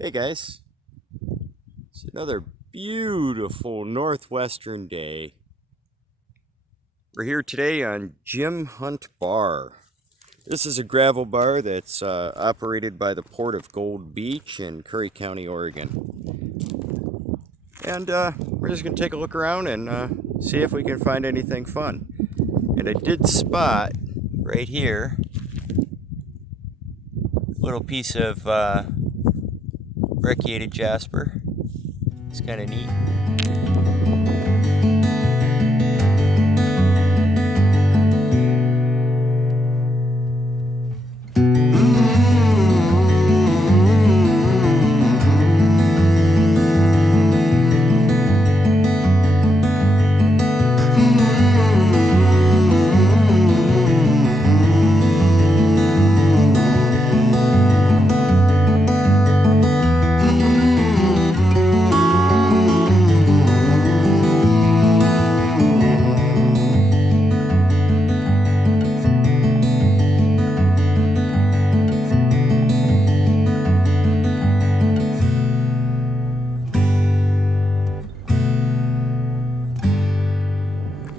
Hey guys, it's another beautiful northwestern day. We're here today on Jim Hunt Bar. This is a gravel bar that's operated by the Port of Gold Beach in Curry County, Oregon. And we're just going to take a look around and see if we can find anything fun. And I did spot right here a little piece of brecciated jasper. It's kind of neat.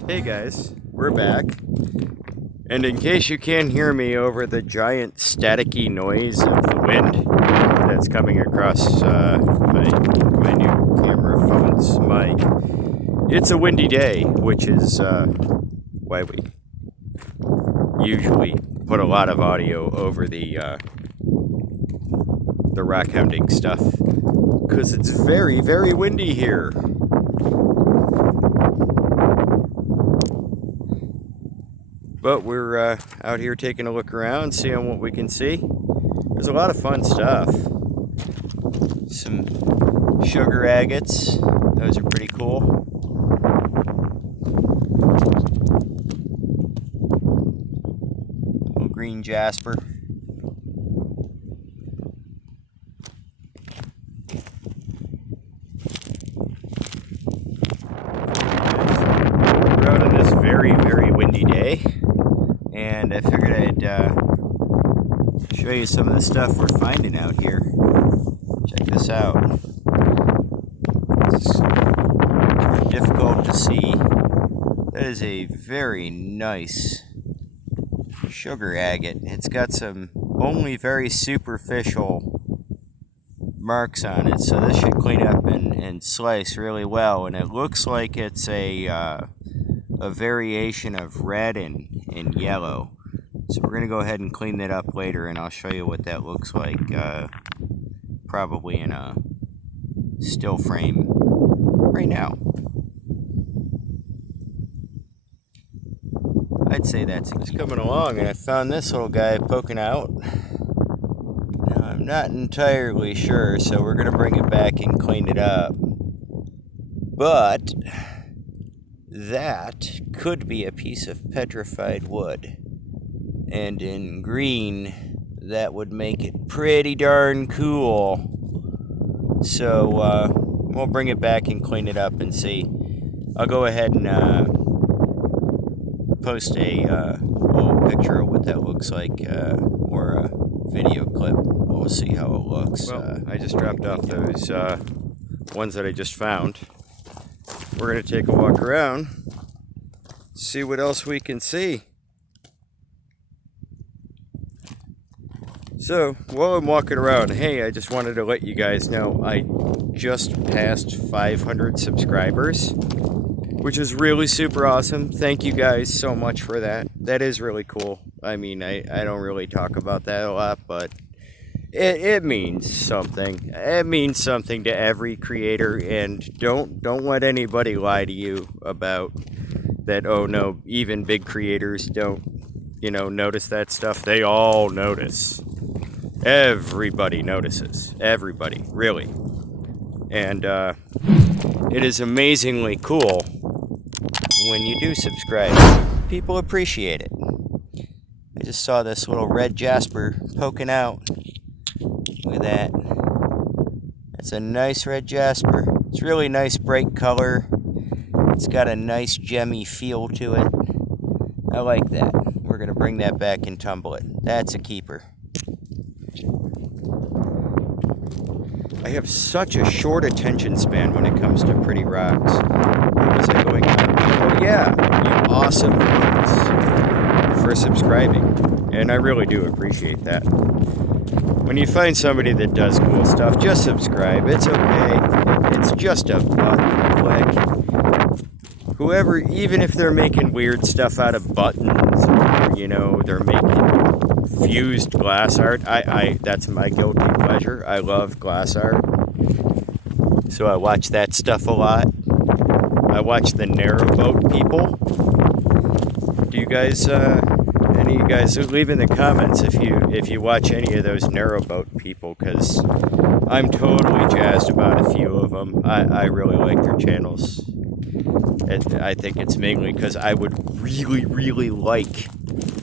Hey guys, we're back, and in case you can't hear me over the giant staticky noise of the wind that's coming across my new camera phone's mic, it's a windy day, which is why we usually put a lot of audio over the rockhounding stuff, because it's very, very windy here. But we're out here taking a look around, seeing what we can see. There's a lot of fun stuff. Some sugar agates. Those are pretty cool. Little green jasper. We're out on this very, very windy day. And I figured I'd show you some of the stuff we're finding out here. Check this out. It's difficult to see. That is a very nice sugar agate. It's got some only very superficial marks on it, so this should clean up and slice really well. And it looks like it's a variation of red and yellow. So we're going to go ahead and clean that up later, and I'll show you what that looks like, probably in a still frame right now. I'd say that's coming along, and I found this little guy poking out. Now I'm not entirely sure, so we're going to bring it back and clean it up. But that could be a piece of petrified wood, and in green that would make it pretty darn cool. So we'll bring it back and clean it up and see. I'll go ahead and post a little picture of what that looks like, or a video clip. We'll see how it looks. Well, I just dropped off those ones that I just found. We're going to take a walk around, see what else we can see. So, while I'm walking around, hey, I just wanted to let you guys know I just passed 500 subscribers, which is really super awesome. Thank you guys so much for that. That is really cool. I mean, I don't really talk about that a lot, but it means something. It means something to every creator, and don't let anybody lie to you about that. Oh no, even big creators don't, notice that stuff. They all notice. Everybody notices. Everybody, really. And it is amazingly cool when you do subscribe. People appreciate it. I just saw this little red jasper poking out. Look at that. That's a nice red jasper. It's really nice bright color. It's got a nice gemmy feel to it. I like that. We're going to bring that back and tumble it. That's a keeper. I have such a short attention span when it comes to pretty rocks. What was I going on? Oh yeah, you awesome folks for subscribing. And I really do appreciate that. When you find somebody that does cool stuff, just subscribe. It's okay. It's just a button click. Whoever, even if they're making weird stuff out of buttons, or, you know, they're making fused glass art. That's my guilty pleasure. I love glass art. So I watch that stuff a lot. I watch the narrowboat people. Do you guys, any of you guys, leave in the comments if you watch any of those narrowboat people, because I'm totally jazzed about a few of them. I really like their channels. I think it's mainly because I would really, really like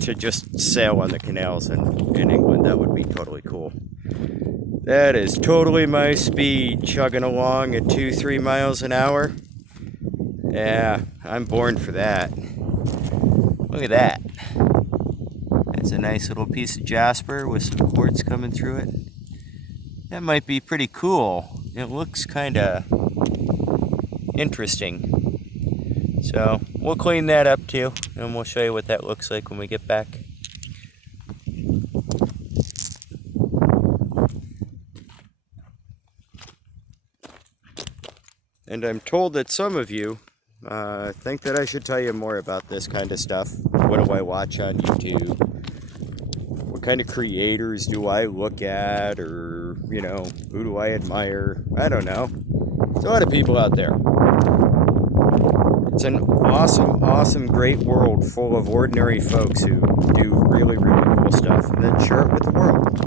to just sail on the canals in England. That would be totally cool. That is totally my speed, chugging along at 2-3 miles an hour. Yeah, I'm born for that. Look at that. That's a nice little piece of jasper with some quartz coming through it. That might be pretty cool. It looks kind of interesting. So we'll clean that up too, and we'll show you what that looks like when we get back. And I'm told that some of you think that I should tell you more about this kind of stuff. What do I watch on YouTube? What kind of creators do I look at? Or, you know, who do I admire? I don't know. There's a lot of people out there. It's an awesome, awesome, great world full of ordinary folks who do really, really cool stuff and then share it with the world.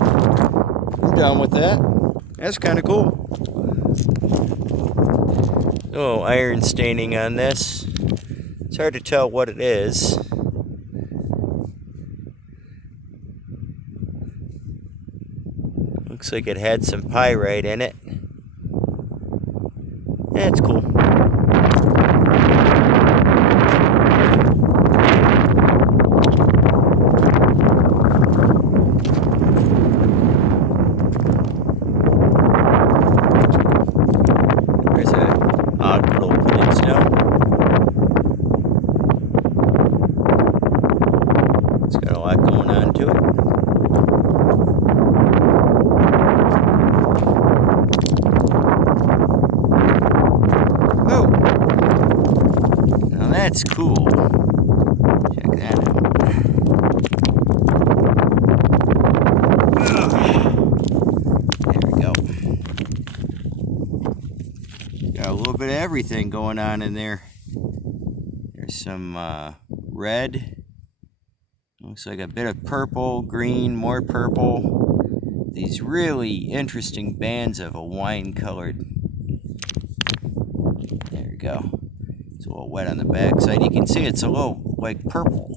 I'm down with that. That's kind of cool. A little iron staining on this. It's hard to tell what it is. Looks like it had some pyrite in it. That's cool. There's an odd little pudding stone. It's got a lot going on to it. Oh! Now that's cool. Check that out. There we go. Got a little bit of everything going on in there. There's some red. Looks like a bit of purple, green, more purple. These really interesting bands of a wine-colored. There we go. It's a little wet on the backside. You can see it's a little like purple,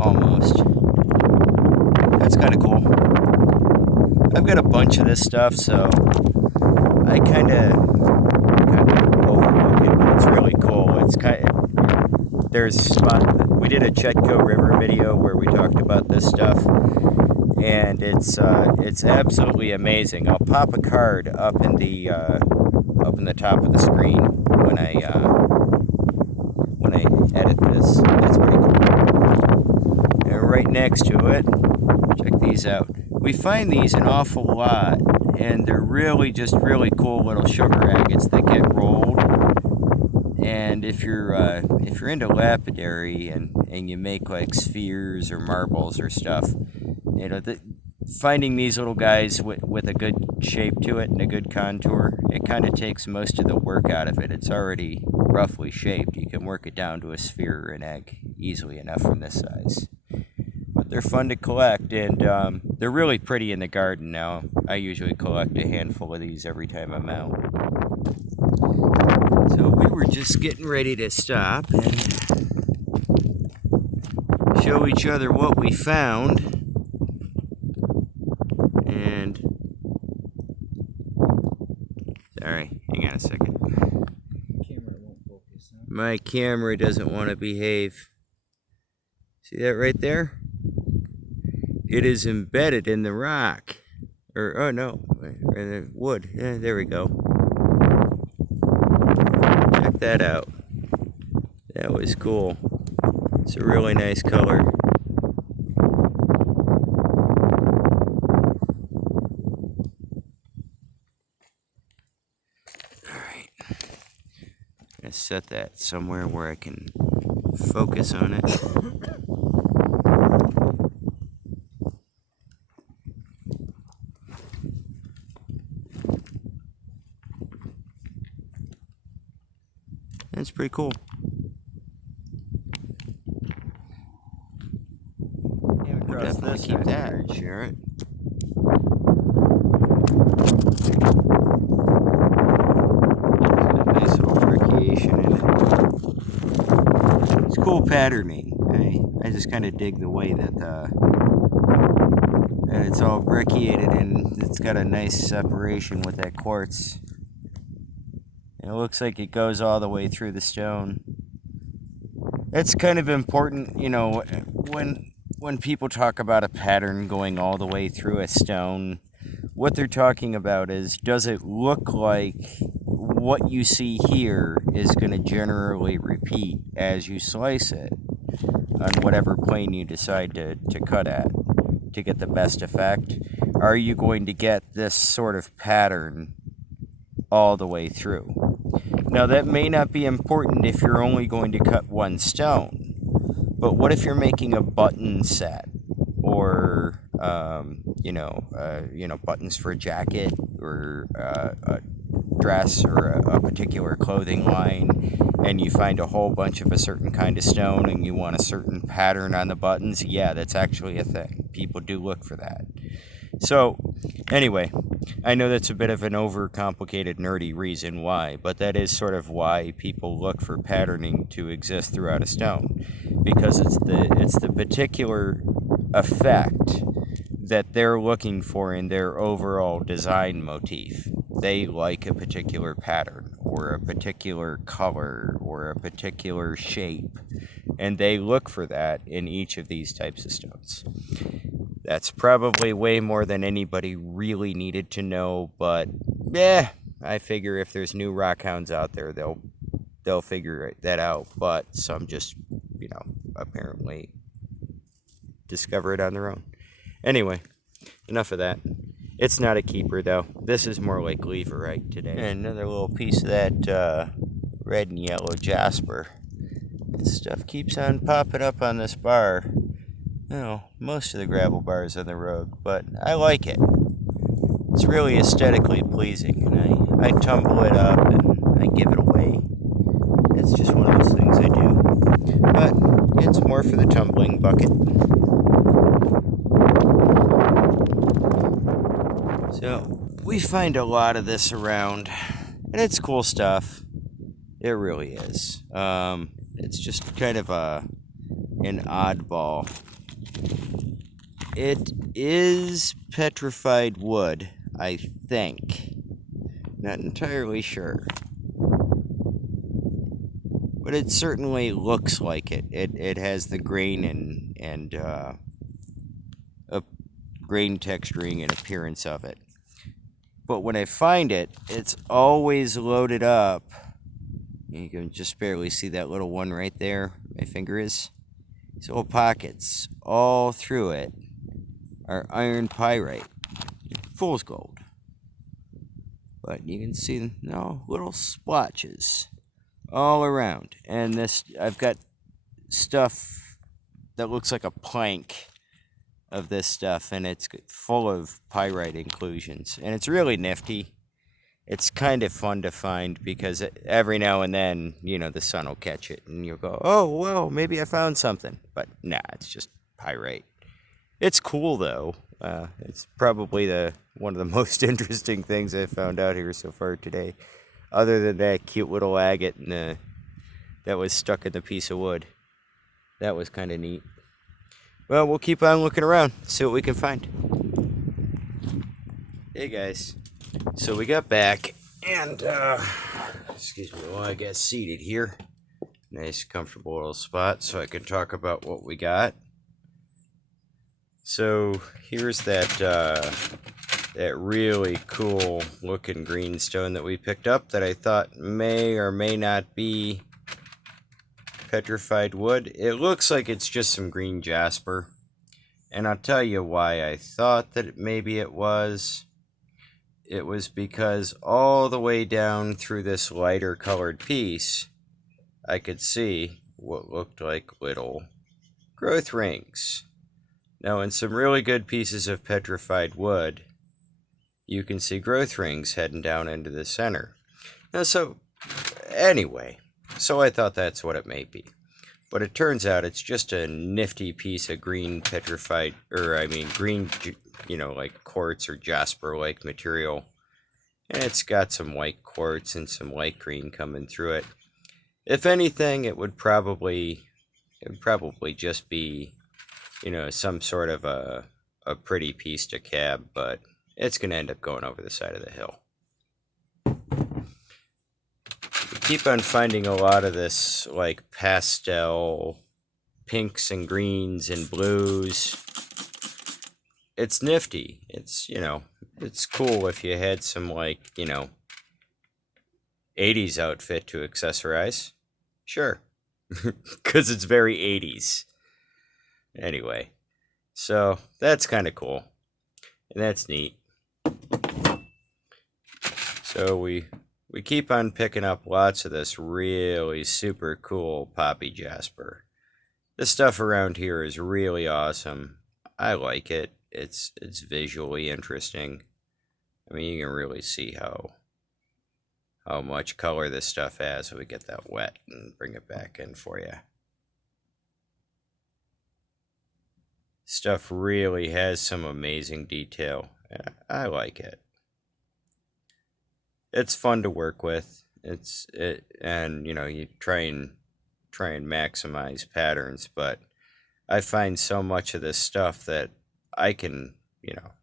almost. That's kind of cool. I've got a bunch of this stuff, so I kind of overlook it, but it's really cool. It's kind of, there's spot. We did a Chetco River video where we talked about this stuff, and it's absolutely amazing. I'll pop a card up in the top of the screen when I edit this. That's pretty cool. And right next to it, check these out. We find these an awful lot, and they're really just really cool little sugar agates that get rolled. And if you're into lapidary and you make like spheres or marbles or stuff, you know, finding these little guys with a good shape to it and a good contour, it kind of takes most of the work out of it. It's already roughly shaped. You can work it down to a sphere or an egg easily enough from this size. But they're fun to collect, and they're really pretty in the garden now. I usually collect a handful of these every time I'm out. So we were just getting ready to stop and show each other what we found. And sorry, hang on a second. Camera won't focus, huh? My camera doesn't want to behave. See that right there? It is embedded in the rock. Or, oh no, wood. Yeah, there we go. Check that out. That was cool. It's a really nice color. Alright. I'm gonna set that somewhere where I can focus on it. That's pretty cool. We'll definitely keep that and share it. Nice little variation in it. It's cool patterning. I just kind of dig the way that it's all brecciated and it's got a nice separation with that quartz. And it looks like it goes all the way through the stone. It's kind of important, you know, when people talk about a pattern going all the way through a stone, what they're talking about is, does it look like what you see here is going to generally repeat as you slice it on whatever plane you decide to cut at to get the best effect? Are you going to get this sort of pattern all the way through? Now that may not be important if you're only going to cut one stone, but what if you're making a button set, or buttons for a jacket, or a dress, or a particular clothing line, and you find a whole bunch of a certain kind of stone and you want a certain pattern on the buttons? Yeah, that's actually a thing. People do look for that. So, anyway, I know that's a bit of an overcomplicated, nerdy reason why, but that is sort of why people look for patterning to exist throughout a stone, because it's the particular effect that they're looking for in their overall design motif. They like a particular pattern, or a particular color, or a particular shape, and they look for that in each of these types of stones. That's probably way more than anybody really needed to know, but I figure if there's new rockhounds out there, they'll figure that out. But some just, apparently discover it on their own. Anyway, enough of that. It's not a keeper though. This is more like leverite today. And another little piece of that red and yellow jasper. This stuff keeps on popping up on this bar. Most of the gravel bars on the road, but I like it. It's really aesthetically pleasing, and I tumble it up and I give it away. It's just one of those things I do. But it's more for the tumbling bucket. So we find a lot of this around, and it's cool stuff. It really is. It's just kind of an oddball. It is petrified wood, I think. Not entirely sure. But it certainly looks like it. It has the grain and a grain texturing and appearance of it. But when I find it, it's always loaded up. You can just barely see that little one right there. My finger is. These little pockets all through it are iron pyrite, fool's gold. But you can see little splotches all around. And this, I've got stuff that looks like a plank of this stuff, and it's full of pyrite inclusions, and it's really nifty. It's kind of fun to find because every now and then, the sun will catch it and you'll go, oh, well, maybe I found something. But nah, it's just pyrite. It's cool, though. It's probably one of the most interesting things I've found out here so far today, other than that cute little agate that was stuck in the piece of wood. That was kind of neat. Well, we'll keep on looking around, see what we can find. Hey, guys. So we got back, and, excuse me while I get seated here. Nice, comfortable little spot so I can talk about what we got. So here's that that really cool looking greenstone that we picked up that I thought may or may not be petrified wood. It looks like it's just some green jasper. And I'll tell you why I thought that maybe it was. It was because all the way down through this lighter colored piece, I could see what looked like little growth rings. Now, in some really good pieces of petrified wood, you can see growth rings heading down into the center. Now, anyway, I thought that's what it may be. But it turns out it's just a nifty piece of green petrified, green, like quartz or jasper-like material. And it's got some white quartz and some light green coming through it. If anything, it would probably just be, some sort of a pretty piece to cab, but it's going to end up going over the side of the hill. We keep on finding a lot of this, like, pastel pinks and greens and blues. It's nifty. It's, it's cool if you had some, like, 80s outfit to accessorize. Sure. Because it's very 80s. Anyway, so that's kind of cool. And that's neat. So we keep on picking up lots of this really super cool poppy jasper. This stuff around here is really awesome. I like it. It's visually interesting. I mean, you can really see how much color this stuff has when we get that wet and bring it back in for you. Stuff really has some amazing detail. I like it. It's fun to work with. And you try and maximize patterns, but I find so much of this stuff that I can,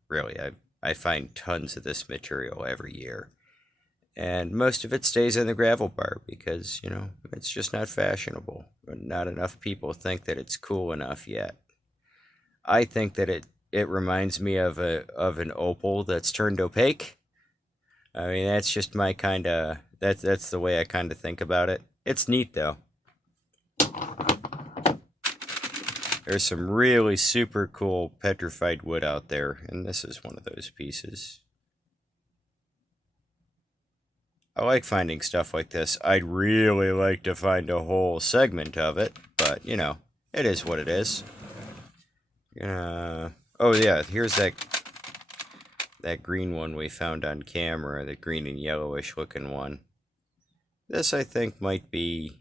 really, I find tons of this material every year. And most of it stays in the gravel bar because, it's just not fashionable. Not enough people think that it's cool enough yet. I think that it reminds me of an opal that's turned opaque. I mean, that's just my kind of, that's the way I kind of think about it. It's neat, though. There's some really super cool petrified wood out there, and this is one of those pieces. I like finding stuff like this. I'd really like to find a whole segment of it, but, it is what it is. Oh, yeah, here's that green one we found on camera, the green and yellowish looking one. This, I think, might be,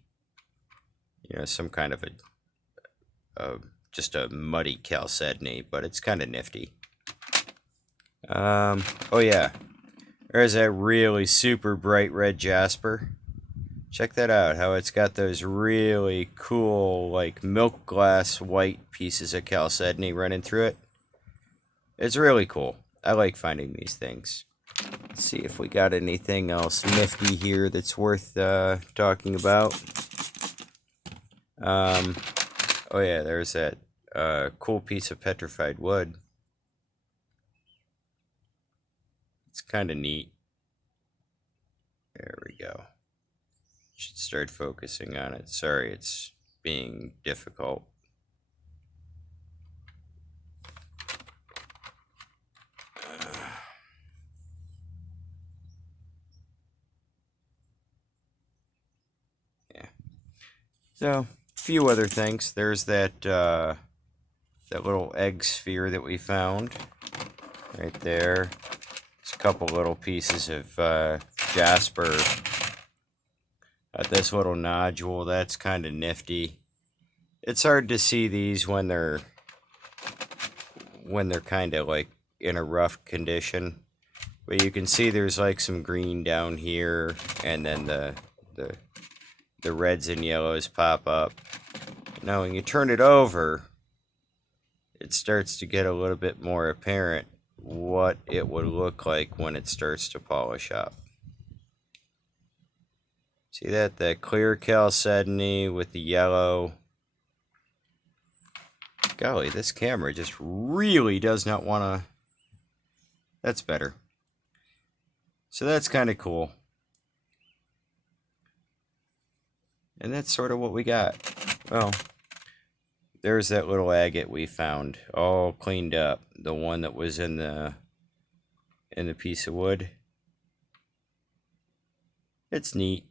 some kind of just a muddy chalcedony, but it's kind of nifty. Oh yeah, there's that really super bright red jasper. Check that out, how it's got those really cool, like, milk glass white pieces of chalcedony running through it. It's really cool. I like finding these things. Let's see if we got anything else nifty here that's worth talking about. Oh yeah, there's that cool piece of petrified wood. It's kind of neat. There we go. Should start focusing on it. Sorry, it's being difficult. Yeah. So, a few other things. There's that little egg sphere that we found right there. There's a couple little pieces of jasper. This little nodule, that's kind of nifty. It's hard to see these when they're kind of like in a rough condition, but you can see there's like some green down here, and then the reds and yellows pop up. Now when you turn it over, it starts to get a little bit more apparent what it would look like when it starts to polish up. See that clear chalcedony with the yellow. Golly, this camera just really does not want to That's better. So that's kind of cool. And that's sort of what we got. Well, there's that little agate we found, all cleaned up. The one that was in the piece of wood. It's neat.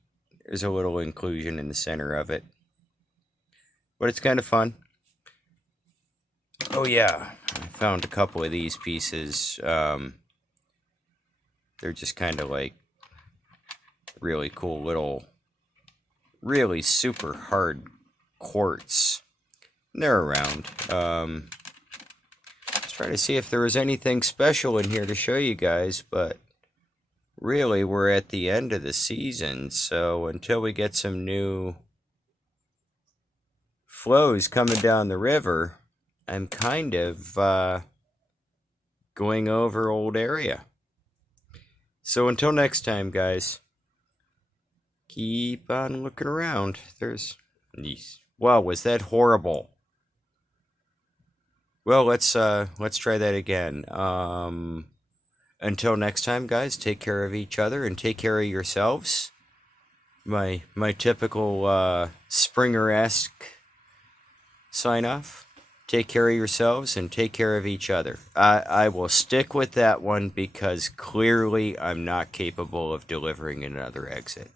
There's a little inclusion in the center of it. But it's kind of fun. Oh yeah, I found a couple of these pieces. They're just kind of like really cool little, really super hard quartz. They're around. Let's try to see if there was anything special in here to show you guys, but really we're at the end of the season, so until we get some new flows coming down the river, I'm kind of going over old area. So until next time, guys, keep on looking around. There's these. Wow, was that horrible? Well, let's try that again. Until next time, guys, take care of each other and take care of yourselves. My typical Springer-esque sign off. Take care of yourselves and take care of each other. I will stick with that one because clearly I'm not capable of delivering another exit.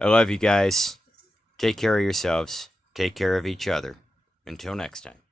I love you guys. Take care of yourselves. Take care of each other. Until next time.